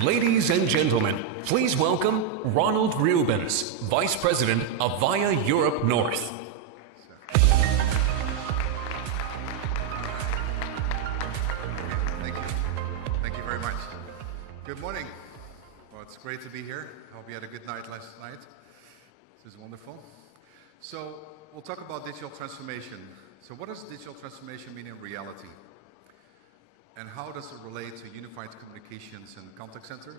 Ladies and gentlemen, please welcome Ronald Rubens, Vice President of Avaya Europe North. Thank you. Thank you very much. Good morning. Well, it's great to be here. I hope you had a good night last night. This is wonderful. So we'll talk about digital transformation. So what does digital transformation mean in reality? And how does it relate to unified communications and contact center?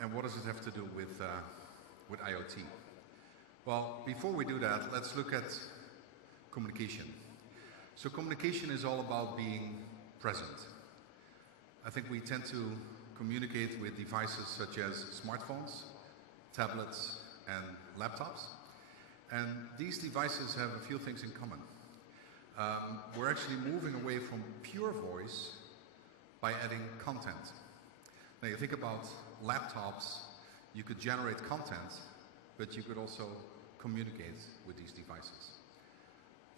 And what does it have to do with IoT? Well, before we do that, let's look at communication. So communication is all about being present. I think we tend to communicate with devices such as smartphones, tablets, and laptops. And these devices have a few things in common. We're actually moving away from pure voice by adding content. Now you think about laptops, you could generate content, but you could also communicate with these devices.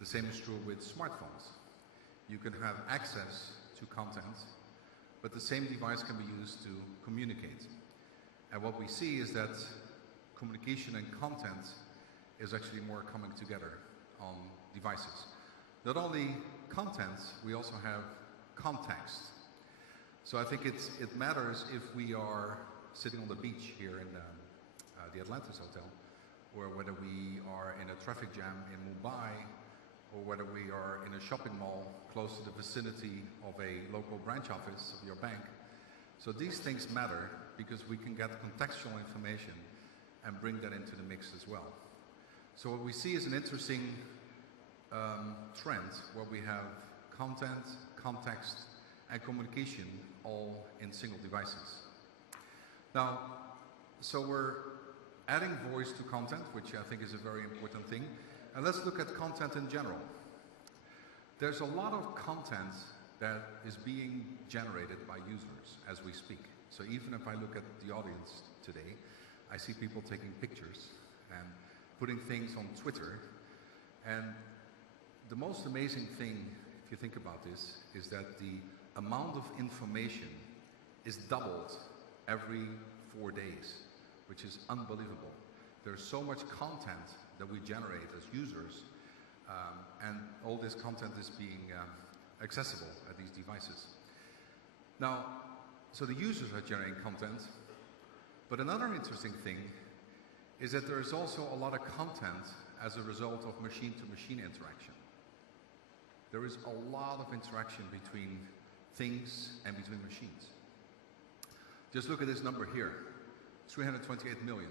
The same is true with smartphones. You can have access to content, but the same device can be used to communicate. And what we see is that communication and content is actually more coming together on devices. Not only content, we also have context. So I think it matters if we are sitting on the beach here in the Atlantis Hotel, or whether we are in a traffic jam in Mumbai, or whether we are in a shopping mall close to the vicinity of a local branch office of your bank. So these things matter because we can get contextual information and bring that into the mix as well. So what we see is an interesting trend where we have content, context, and communication all in single devices. Now, so we're adding voice to content, which I think is a very important thing. And let's look at content in general. There's a lot of content that is being generated by users as we speak. So even if I look at the audience today, I see people taking pictures and putting things on Twitter. And the most amazing thing, if you think about this, is that the amount of information is doubled every 4 days, which is unbelievable. There's so much content that we generate as users, and all this content is being accessible at these devices. Now, so the users are generating content, but another interesting thing is that there is also a lot of content as a result of machine-to-machine interaction. There is a lot of interaction between things and between machines. Just look at this number here, 328 million.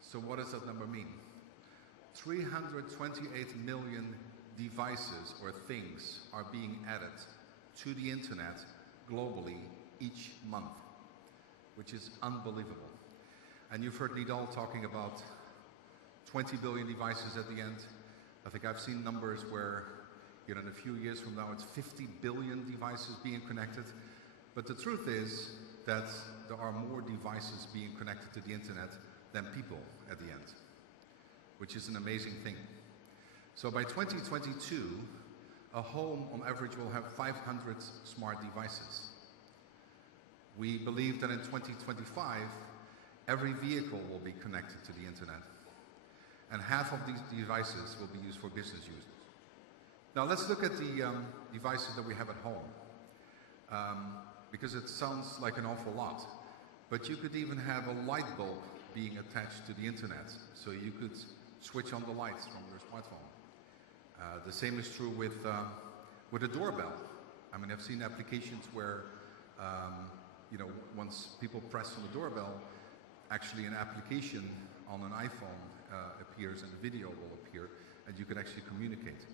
So what does that number mean? 328 million devices or things are being added to the internet globally each month, which is unbelievable. And you've heard Nidal talking about 20 billion devices at the end. I think I've seen numbers where, in a few years from now, it's 50 billion devices being connected. But the truth is that there are more devices being connected to the internet than people at the end, which is an amazing thing. So by 2022, a home on average will have 500 smart devices. We believe that in 2025, every vehicle will be connected to the internet. And half of these devices will be used for business users. Now let's look at the devices that we have at home, because it sounds like an awful lot, but you could even have a light bulb being attached to the internet, so you could switch on the lights from your smartphone. The same is true with a doorbell. I mean, I've seen applications where, once people press on the doorbell, actually an application on an iPhone appears and a video will appear, and you can actually communicate.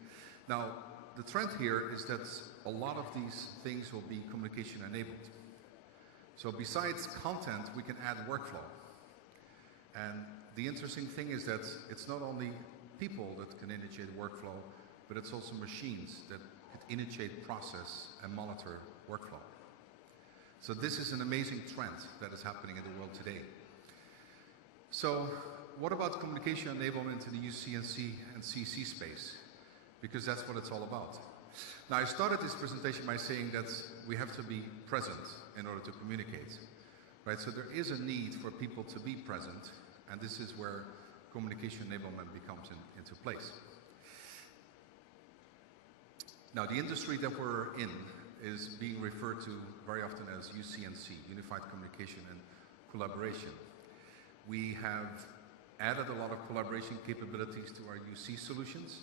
Now, the trend here is that a lot of these things will be communication enabled. So besides content, we can add workflow. And the interesting thing is that it's not only people that can initiate workflow, but it's also machines that could initiate process and monitor workflow. So this is an amazing trend that is happening in the world today. So what about communication enablement in the UC&C and CC space? Because that's what it's all about. Now, I started this presentation by saying that we have to be present in order to communicate. right? So there is a need for people to be present, and this is where communication enablement becomes into place. Now, the industry that we're in is being referred to very often as UC&C, Unified Communication and Collaboration. We have added a lot of collaboration capabilities to our UC solutions,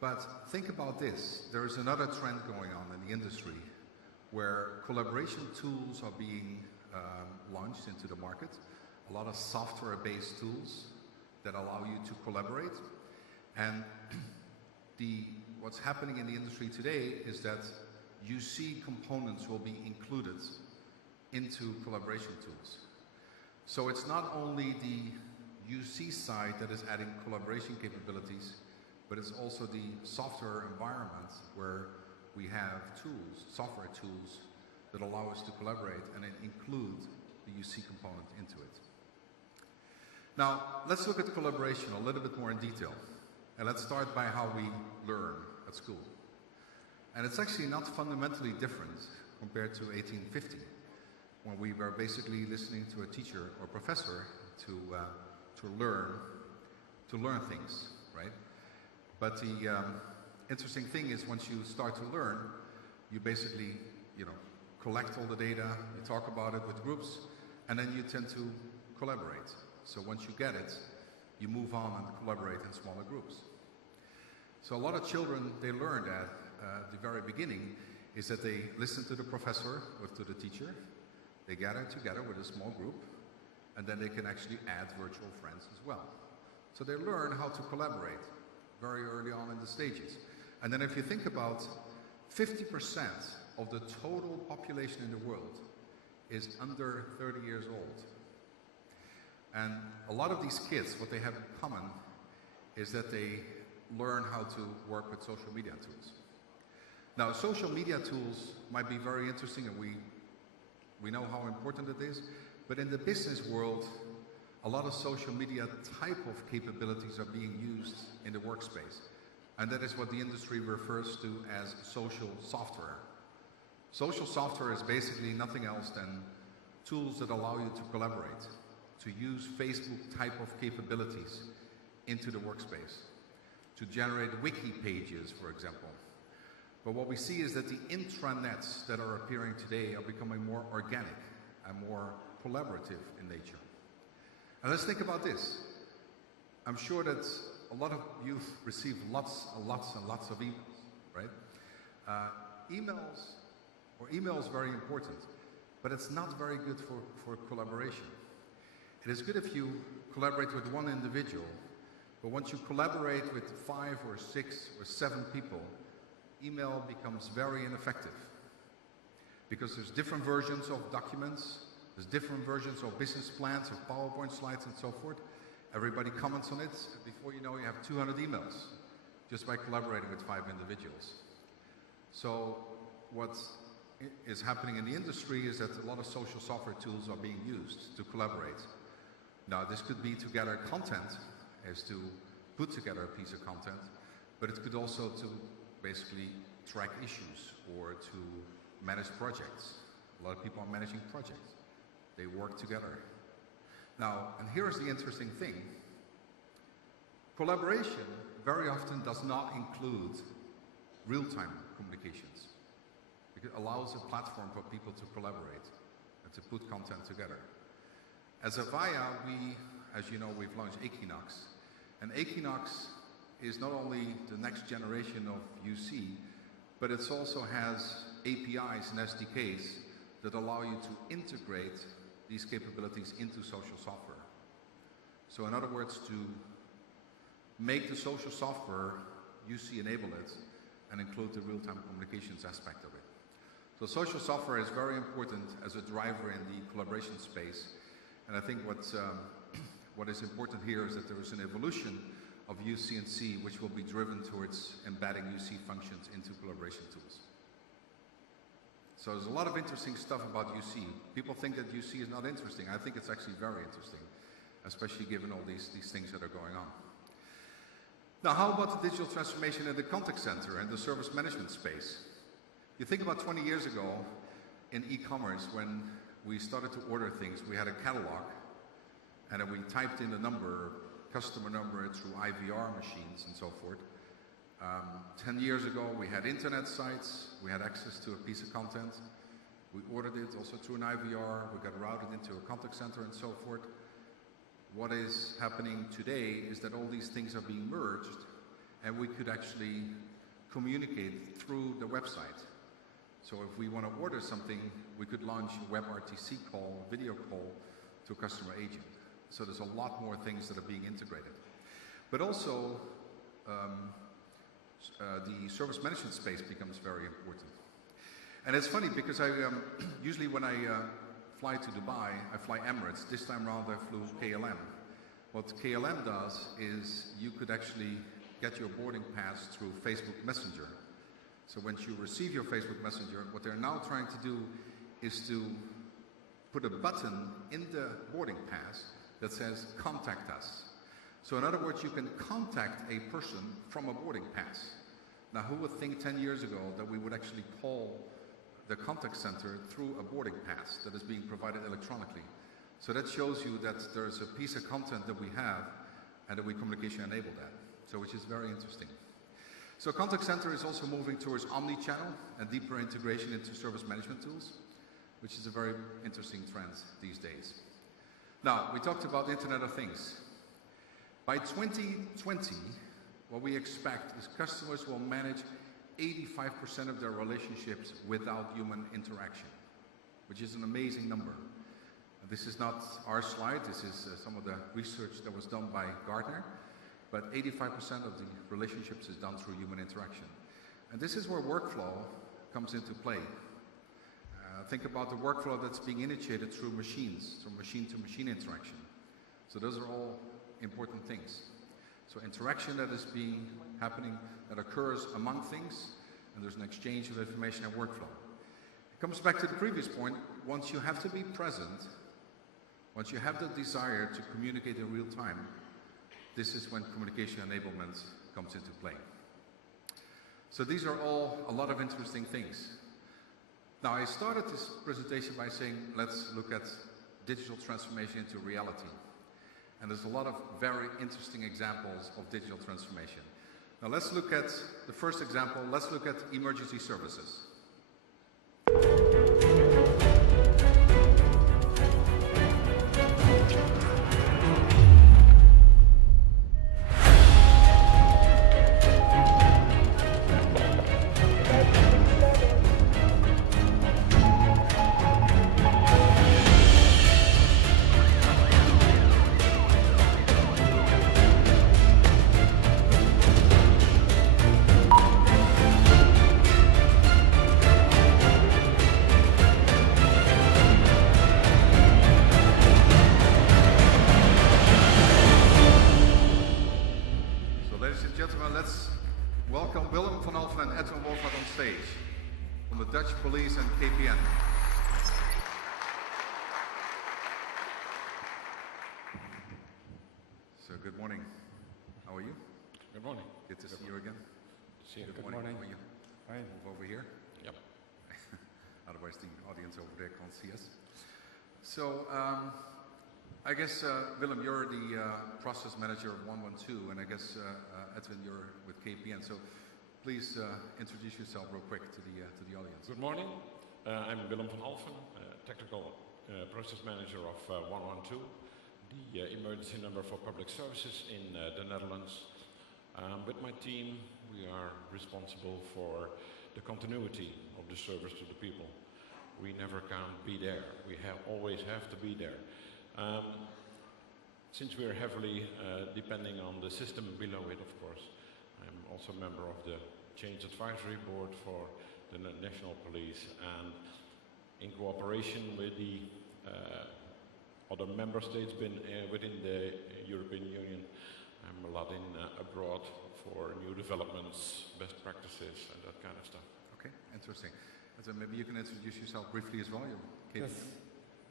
but think about this. There is another trend going on in the industry where collaboration tools are being launched into the market, a lot of software-based tools that allow you to collaborate. And what's happening in the industry today is that UC components will be included into collaboration tools. So it's not only the UC side that is adding collaboration capabilities, but it's also the software environment where we have tools, software tools, that allow us to collaborate and then include the UC component into it. Now, let's look at collaboration a little bit more in detail. And let's start by how we learn at school. And it's actually not fundamentally different compared to 1850, when we were basically listening to a teacher or professor to learn things, right? But the interesting thing is once you start to learn, you basically, collect all the data, you talk about it with groups, and then you tend to collaborate. So once you get it, you move on and collaborate in smaller groups. So a lot of children, they learn that at the very beginning is that they listen to the professor or to the teacher, they gather together with a small group, and then they can actually add virtual friends as well. So they learn how to collaborate very early on in the stages. And then if you think about 50% of the total population in the world is under 30 years old. And a lot of these kids, what they have in common is that they learn how to work with social media tools. Now, social media tools might be very interesting, and we know how important it is, but in the business world, a lot of social media type of capabilities are being used in the workspace. And that is what the industry refers to as social software. Social software is basically nothing else than tools that allow you to collaborate, to use Facebook type of capabilities into the workspace, to generate wiki pages, for example. But what we see is that the intranets that are appearing today are becoming more organic and more collaborative in nature. And let's think about this. I'm sure that a lot of youth receive lots and lots and lots of emails, right? Email is very important, but it's not very good for collaboration. It is good if you collaborate with one individual, but once you collaborate with 5 or 6 or 7 people, email becomes very ineffective. Because there's different versions of documents, there's different versions of business plans, of PowerPoint slides and so forth. Everybody comments on it, and before you know, you have 200 emails just by collaborating with 5 individuals. So what is happening in the industry is that a lot of social software tools are being used to collaborate. Now, this could be to gather content, as to put together a piece of content, but it could also to basically track issues or to manage projects. A lot of people are managing projects. They work together. Now, and here's the interesting thing. Collaboration very often does not include real-time communications. It allows a platform for people to collaborate and to put content together. As Avaya, as you know, we've launched Equinox. And Equinox is not only the next generation of UC, but it also has APIs and SDKs that allow you to integrate these capabilities into social software. So in other words, to make the social software UC enable it and include the real-time communications aspect of it. So social software is very important as a driver in the collaboration space. And I think what is important here is that there is an evolution of UC&C which will be driven towards embedding UC functions into collaboration tools. So there's a lot of interesting stuff about UC. People think that UC is not interesting. I think it's actually very interesting, especially given all these things that are going on. Now, how about the digital transformation in the contact center and the service management space? You think about 20 years ago in e-commerce when we started to order things. We had a catalog, and then we typed in the number, customer number, through IVR machines and so forth. 10 years ago, we had internet sites. We had access to a piece of content. We ordered it also through an IVR. We got routed into a contact center and so forth. What is happening today is that all these things are being merged, and we could actually communicate through the website. So if we want to order something, we could launch a WebRTC call, video call to a customer agent. So there's a lot more things that are being integrated. But also, the service management space becomes very important. And it's funny because I usually when I fly to Dubai, I fly Emirates. This time around I flew KLM. What KLM does is you could actually get your boarding pass through Facebook Messenger. So once you receive your Facebook Messenger, what they're now trying to do is to put a button in the boarding pass that says contact us. So in other words, you can contact a person from a boarding pass. Now who would think 10 years ago that we would actually call the contact center through a boarding pass that is being provided electronically? So that shows you that there's a piece of content that we have and that we communication enable that. So which is very interesting. So contact center is also moving towards omni-channel and deeper integration into service management tools, which is a very interesting trend these days. Now, we talked about Internet of Things. By 2020, what we expect is customers will manage 85% of their relationships without human interaction, which is an amazing number. This is not our slide, this is some of the research that was done by Gartner, but 85% of the relationships is done through human interaction. And this is where workflow comes into play. Think about the workflow that's being initiated through machines, through machine-to-machine interaction. So those are all important things. So interaction that is happening, that occurs among things, and there's an exchange of information and workflow. It comes back to the previous point. Once you have to be present, once you have the desire to communicate in real time, this is when communication enablement comes into play. So these are all a lot of interesting things. Now I started this presentation by saying let's look at digital transformation into reality. And there's a lot of very interesting examples of digital transformation. Now let's look at the first example. Let's look at emergency services. Police and KPN. So good morning. How are you? Good morning. Good to see you again. See you. Good morning. How are you? Hi. Move over here. Yep. Otherwise the audience over there can't see us. So I guess Willem, you're the process manager of 112, and I guess Edwin, you're with KPN. So please introduce yourself real quick to the audience. Good morning. I'm Willem van Alphen, technical process manager of 112, the emergency number for public services in the Netherlands. With my team, we are responsible for the continuity of the service to the people. We never can be there. We always have to be there. Since we are heavily depending on the system below it, of course, I'm also a member of the Change Advisory Board for the National Police, and in cooperation with the other member states within the European Union, I'm a lot abroad for new developments, best practices, and that kind of stuff. Okay, interesting. So maybe you can introduce yourself briefly as well. Yes,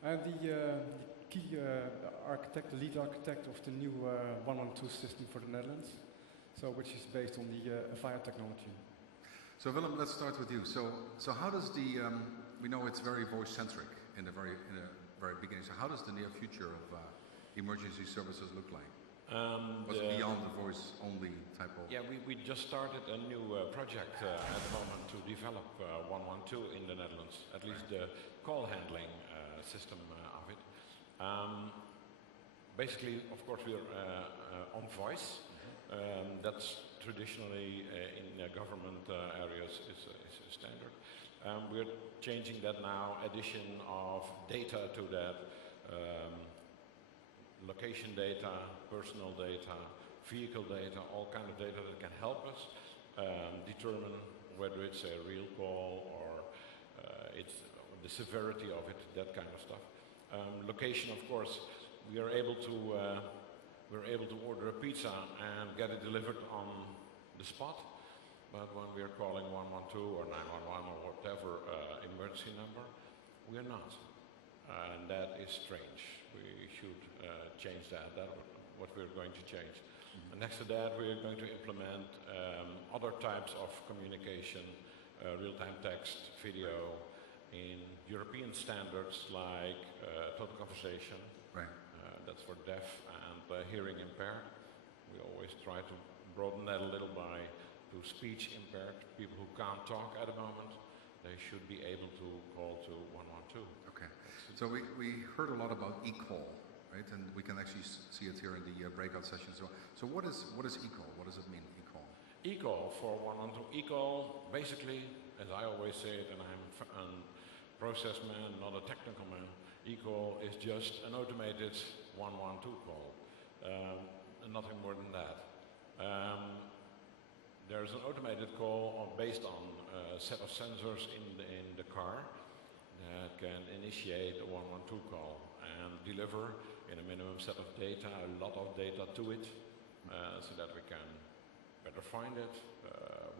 I'm the key architect, the lead architect of the new 112 system for the Netherlands, which is based on the Avaya technology. So Willem, let's start with you. So how does we know it's very voice-centric, in the very beginning. So how does the near future of emergency services look like? What's beyond the voice-only type of... Yeah, we just started a new project at the moment to develop 112 in the Netherlands, at least the call handling system of it. Basically, of course, we're on voice. That's traditionally in government areas is standard. We're changing that now, addition of data to that, location data, personal data, vehicle data, all kind of data that can help us determine whether it's a real call or it's the severity of it, that kind of stuff. Location, of course, we are able to order a pizza and get it delivered on the spot, but when we are calling 112 or 911 or whatever emergency number, we are not. And that is strange. We should change that. That's what we're going to change. And next to that, we're going to implement other types of communication, real-time text, video, in European standards like total conversation. Right. That's for deaf and hearing impaired. We always try to broaden that a little to speech impaired, people who can't talk at the moment. They should be able to call to 112. Okay. So we heard a lot about e-call, right? And we can actually see it here in the breakout session. So what is e-call? What does it mean, e-call? E-call for 112. E-call, basically, as I always say it, and I'm a process man, not a technical man, e-call is just an automated 112 call, and nothing more than that. There's an automated call based on a set of sensors in the car that can initiate a 112 call and deliver in a minimum set of data, a lot of data to it, so that we can better find it.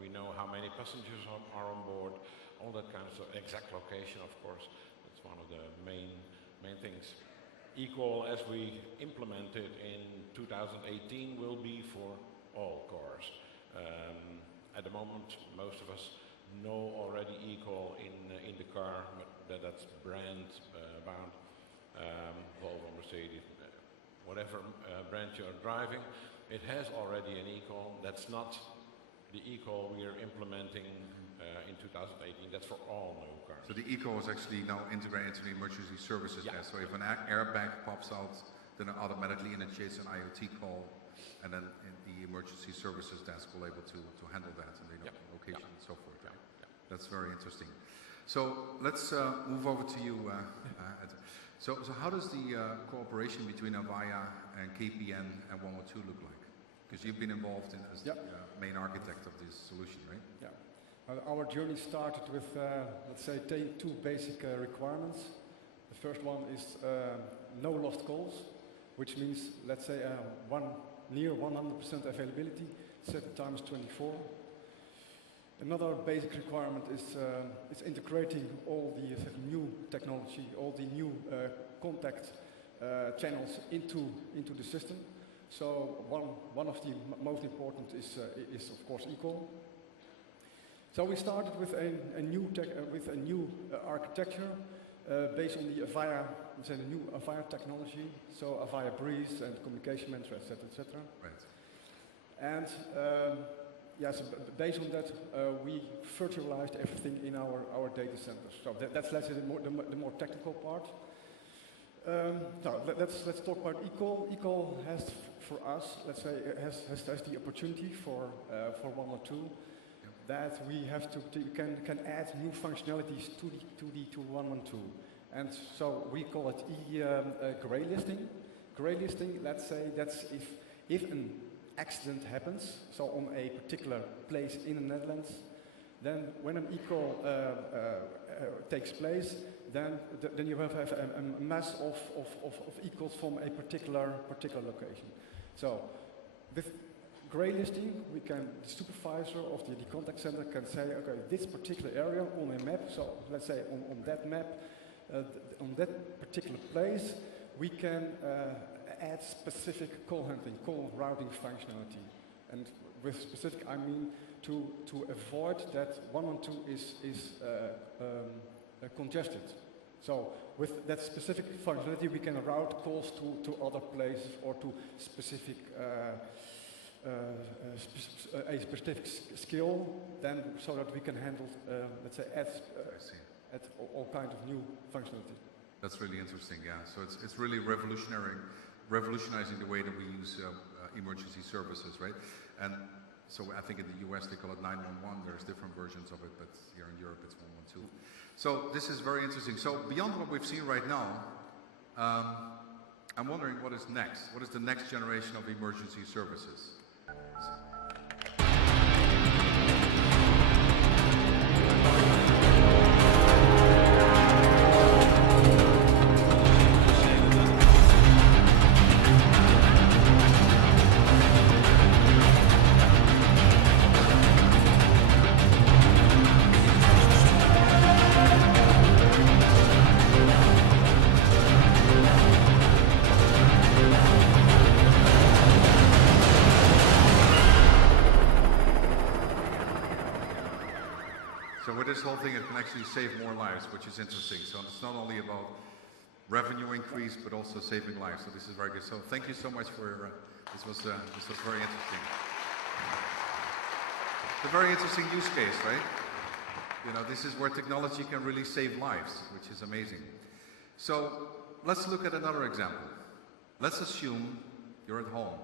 We know how many passengers are on board, all that kind of stuff. Exact location, of course, that's one of the main things. E-call, as we implement it in 2018, will be for all cars. At the moment, most of us know already e-call in the car, but that's brand bound, Volvo, Mercedes, whatever brand you're driving, it has already an e-call. That's not the e-call we are implementing in 2018. That's for all new cars. So the e-call is actually now integrated into the emergency services desk. So if an airbag pops out, then it automatically initiates an IoT call, and then the emergency services desk will be able to handle that, and they know the location and so forth. Right? That's very interesting. So let's move over to you. So how does the cooperation between Avaya and KPN and 112 look like? Because you've been involved as the main architect of this solution, right? Yeah. Our journey started with, let's say, two basic requirements. The first one is no lost calls, which means, let's say, near 100% availability, set times 24. Another basic requirement is integrating all the new technology, all the new contact channels into the system. So one of the most important is of course e-call. So we started with a new architecture based on the Avaya, the new Avaya technology. So Avaya Breeze and communication manager, etc., etc. Right. And yes, based on that, we virtualized everything in our data centers. So that's let's say the more technical part. Now let's talk about e-call. E-call has for us, let's say, has the opportunity for 112 that we have can add new functionalities to 112, and so we call it gray listing. Gray listing, let's say, that's if an accident happens, so on a particular place in the Netherlands, then when an e-call takes place, then you have a mass of e-calls from a particular location. So with gray listing, the supervisor of the contact center can say, okay, this particular area on a map, so let's say on that map, on that particular place, we can add specific call handling, call routing functionality. And with specific, I mean to avoid that 112 is congested. So with that specific functionality, we can route calls to other places or to specific a specific skill, then so that we can handle, let's say, add all kinds of new functionality. That's really interesting, yeah. So it's really revolutionizing the way that we use emergency services, right? And so I think in the US they call it 911. There's different versions of it, but here in Europe it's 112. So this is very interesting. So beyond what we've seen right now, I'm wondering what is next? What is the next generation of emergency services? This whole thing, it can actually save more lives, which is interesting. So it's not only about revenue increase, but also saving lives. So this is very good. So thank you so much for this was very interesting. It's a very interesting use case, right? You know, this is where technology can really save lives, which is amazing. So let's look at another example. Let's assume you're at home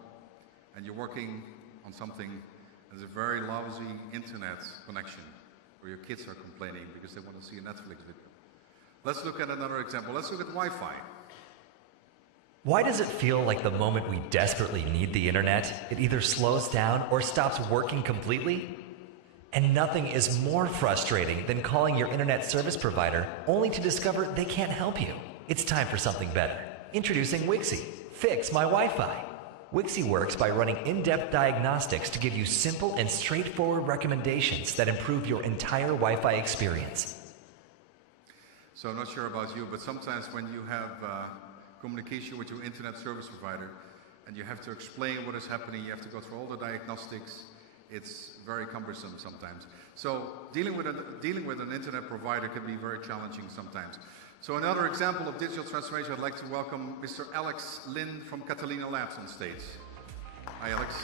and you're working on something that's a very lousy internet connection, where your kids are complaining because they want to see a Netflix video. Let's look at another example. Let's look at Wi-Fi. Why does it feel like the moment we desperately need the internet, it either slows down or stops working completely? And nothing is more frustrating than calling your internet service provider only to discover they can't help you. It's time for something better. Introducing Wixie. Fix my Wi-Fi. Wixie works by running in-depth diagnostics to give you simple and straightforward recommendations that improve your entire Wi-Fi experience. So I'm not sure about you, but sometimes when you have communication with your internet service provider and you have to explain what is happening, you have to go through all the diagnostics, it's very cumbersome sometimes. So dealing with an internet provider can be very challenging sometimes. So another example of digital transformation, I'd like to welcome Mr. Alex Lin from Catalina Labs on stage. Hi, Alex.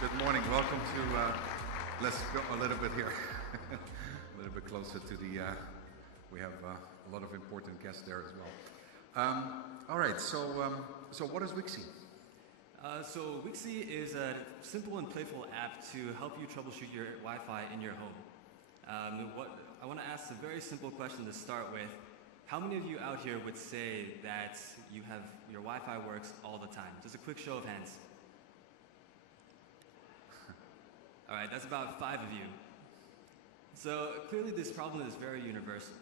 Good morning. Welcome to, let's go a little bit here, a little bit closer to the, we have a lot of important guests there as well. All right, so what is Wixie? So Wixie is a simple and playful app to help you troubleshoot your Wi-Fi in your home. I want to ask a very simple question to start with. How many of you out here would say that your Wi-Fi works all the time? Just a quick show of hands. All right, that's about 5 of you. So clearly this problem is very universal.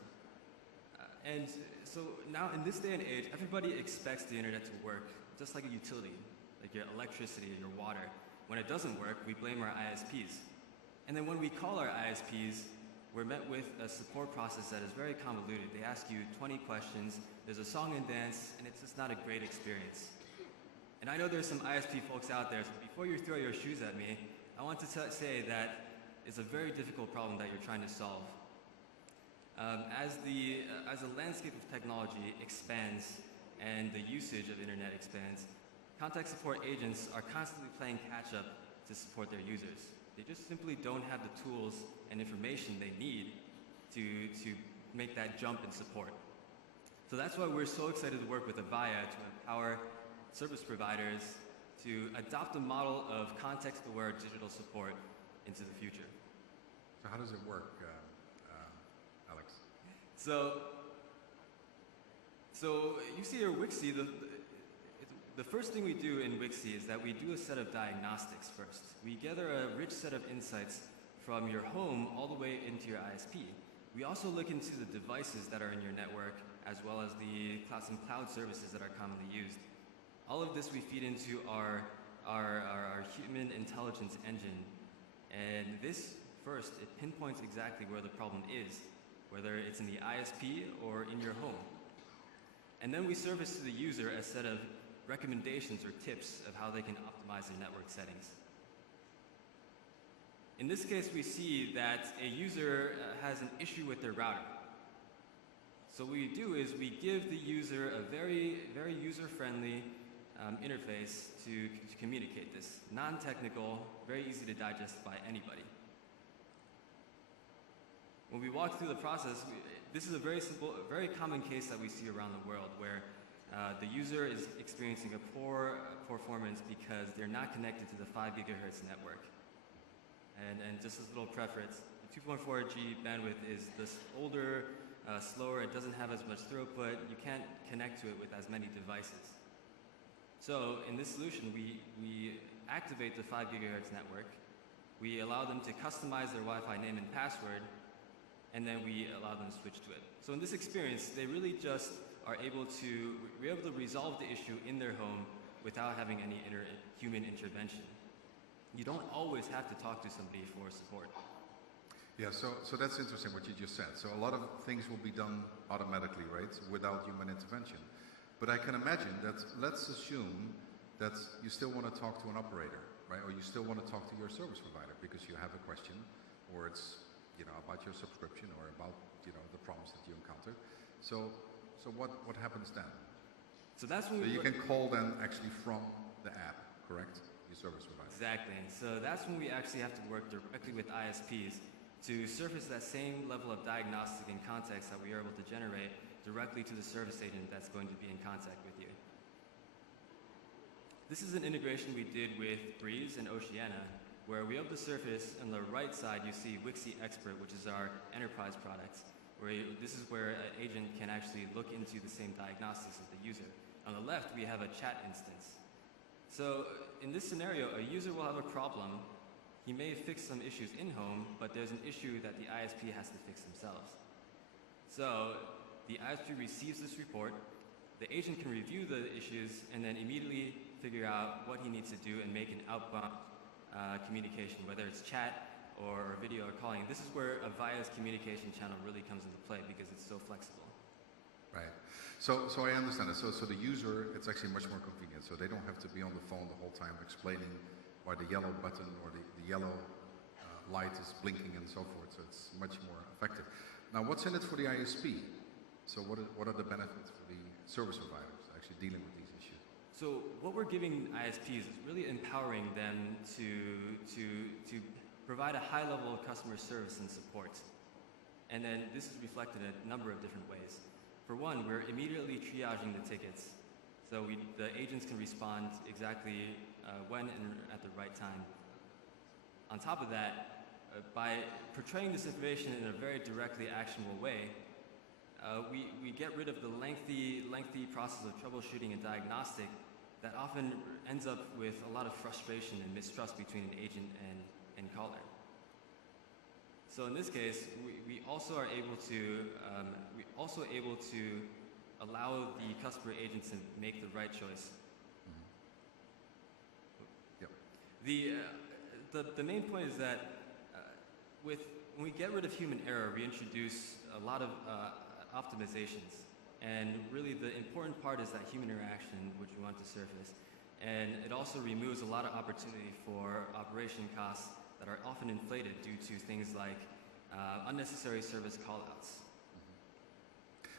And so now in this day and age, everybody expects the internet to work just like a utility, like your electricity and your water. When it doesn't work, we blame our ISPs. And then when we call our ISPs, we're met with a support process that is very convoluted. They ask you 20 questions, there's a song and dance, and it's just not a great experience. And I know there's some ISP folks out there, so before you throw your shoes at me, I want to say that it's a very difficult problem that you're trying to solve. As the landscape of technology expands and the usage of internet expands, contact support agents are constantly playing catch up to support their users. They just simply don't have the tools and information they need to make that jump in support. So that's why we're so excited to work with Avaya to empower service providers to adopt a model of context-aware digital support into the future. So how does it work, Alex? So you see here Wixie, the first thing we do in Wixie is that we do a set of diagnostics first. We gather a rich set of insights from your home all the way into your ISP. We also look into the devices that are in your network, as well as some cloud services that are commonly used. All of this we feed into our human intelligence engine. And this, first, it pinpoints exactly where the problem is, whether it's in the ISP or in your home. And then we surface to the user a set of recommendations or tips of how they can optimize their network settings. In this case, we see that a user has an issue with their router. So what we do is we give the user a very, very user-friendly interface to communicate this. Non-technical, very easy to digest by anybody. When we walk through the process, this is a very simple, a very common case that we see around the world where the user is experiencing a poor performance because they're not connected to the 5 gigahertz network. And just as a little preference, the 2.4G bandwidth is this older, slower, it doesn't have as much throughput, you can't connect to it with as many devices. So in this solution, we activate the 5 gigahertz network, we allow them to customize their Wi-Fi name and password, and then we allow them to switch to it. So in this experience, they really just are able to, we're able to resolve the issue in their home without having any human intervention. You don't always have to talk to somebody for support. Yeah, so that's interesting what you just said. So a lot of things will be done automatically, right, without human intervention. But I can imagine that, let's assume that you still want to talk to an operator, right, or you still want to talk to your service provider because you have a question, or it's, you know, about your subscription or about, you know, the problems that you encounter. So what happens then? So that's when you can call them actually from the app, correct? Your service provider. Exactly. So that's when we actually have to work directly with ISPs to surface that same level of diagnostic and context that we are able to generate directly to the service agent that's going to be in contact with you. This is an integration we did with Breeze and Oceana, where we have the surface on the right side you see Wixie Expert, which is our enterprise product, where this is where an agent can actually look into the same diagnostics of the user. On the left, we have a chat instance. So in this scenario, a user will have a problem. He may fix some issues in-home, but there's an issue that the ISP has to fix themselves. So the ISP receives this report, the agent can review the issues, and then immediately figure out what he needs to do and make an outbound communication, whether it's chat or video or calling. This is where Avaya's communication channel really comes into play because it's so flexible. Right. So I understand it. So the user, it's actually much more convenient. So they don't have to be on the phone the whole time explaining why the yellow button or the yellow light is blinking and so forth. So it's much more effective. Now, what's in it for the ISP? So what are the benefits for the service providers actually dealing with these issues? So what we're giving ISPs is really empowering them to provide a high level of customer service and support. And then this is reflected in a number of different ways. For one, we're immediately triaging the tickets. So the agents can respond exactly when and at the right time. On top of that, by portraying this information in a very directly actionable way, we get rid of the lengthy process of troubleshooting and diagnostic that often ends up with a lot of frustration and mistrust between an agent and caller. So in this case, we also are able to allow the customer agents to make the right choice. Yep. The main point is that when we get rid of human error, we introduce a lot of optimizations. And really the important part is that human interaction, which we want to surface. And it also removes a lot of opportunity for operation costs that are often inflated due to things like unnecessary service callouts.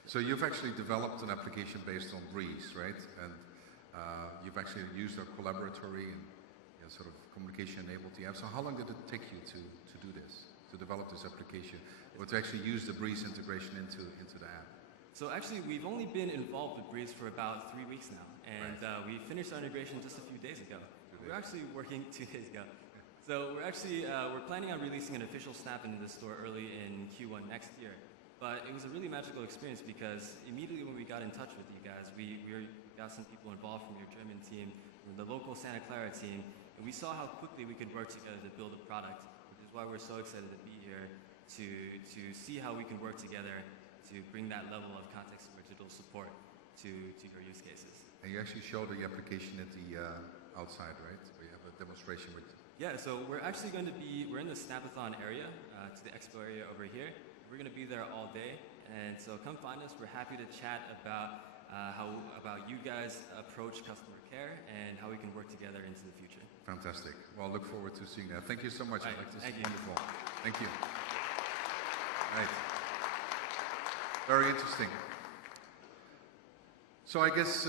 So you've actually developed an application based on Breeze, right? And you've actually used a collaboratory and sort of communication-enabled app. So how long did it take you to do this, to develop this application, or to actually use the Breeze integration into the app? So actually, we've only been involved with Breeze for about 3 weeks now, and we finished our integration just a few days ago. We're actually working 2 days ago. So we're actually we're planning on releasing an official snap into the store early in Q1 next year. But it was a really magical experience because immediately when we got in touch with you guys, we got some people involved from your German team, from the local Santa Clara team, and we saw how quickly we could work together to build a product, which is why we're so excited to be here to see how we can work together to bring that level of context-aware digital support to your use cases. And you actually showed the application at the outside, right? Where you have a demonstration with. Yeah, so we're actually going to be, we're in the Snapathon area, to the expo area over here. We're going to be there all day, and so come find us. We're happy to chat about about you guys approach customer care and how we can work together into the future. Fantastic. Well, look forward to seeing that. Thank you so much, Right. Alex. This Thank is you. wonderful. Thank you. Right. Very interesting. So I guess,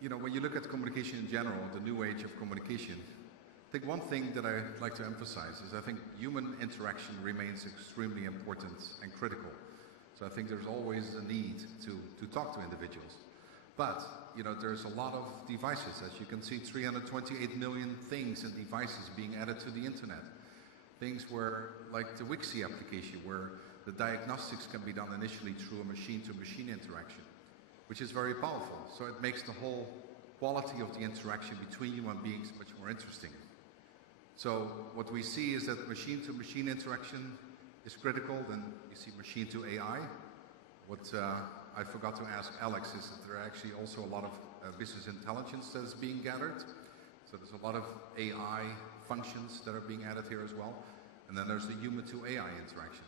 you know, when you look at communication in general, the new age of communication, I think one thing that I'd like to emphasize is I think human interaction remains extremely important and critical. So I think there's always a need to talk to individuals. But, you know, there's a lot of devices. As you can see, 328 million things and devices being added to the internet. Things where, like the Wixie application, where the diagnostics can be done initially through a machine-to-machine interaction, which is very powerful. So it makes the whole quality of the interaction between human beings much more interesting. So what we see is that machine-to-machine interaction is critical. Then you see machine-to-AI. What I forgot to ask Alex is that there are actually also a lot of business intelligence that is being gathered. So there's a lot of AI functions that are being added here as well. And then there's the human-to-AI interaction.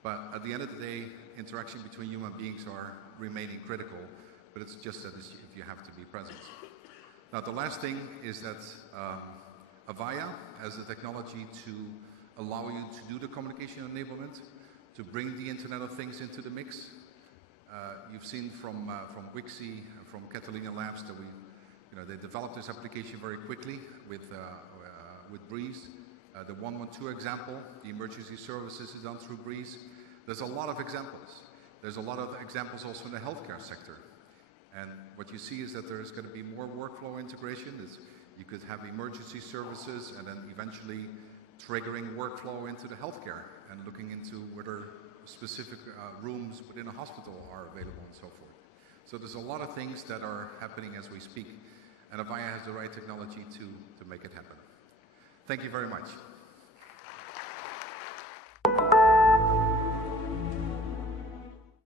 But at the end of the day, interaction between human beings are remaining critical, but it's just that if you have to be present. Now the last thing is that Avaya has the technology to allow you to do the communication enablement, to bring the Internet of Things into the mix. You've seen from Wixie and from Catalina Labs that they developed this application very quickly with Breeze. The 112 example, the emergency services is done through Breeze. There's a lot of examples. There's a lot of examples also in the healthcare sector. And what you see is that there's going to be more workflow integration. You could have emergency services and then eventually triggering workflow into the healthcare and looking into whether specific rooms within a hospital are available and so forth. So there's a lot of things that are happening as we speak, and Avaya has the right technology to make it happen. Thank you very much.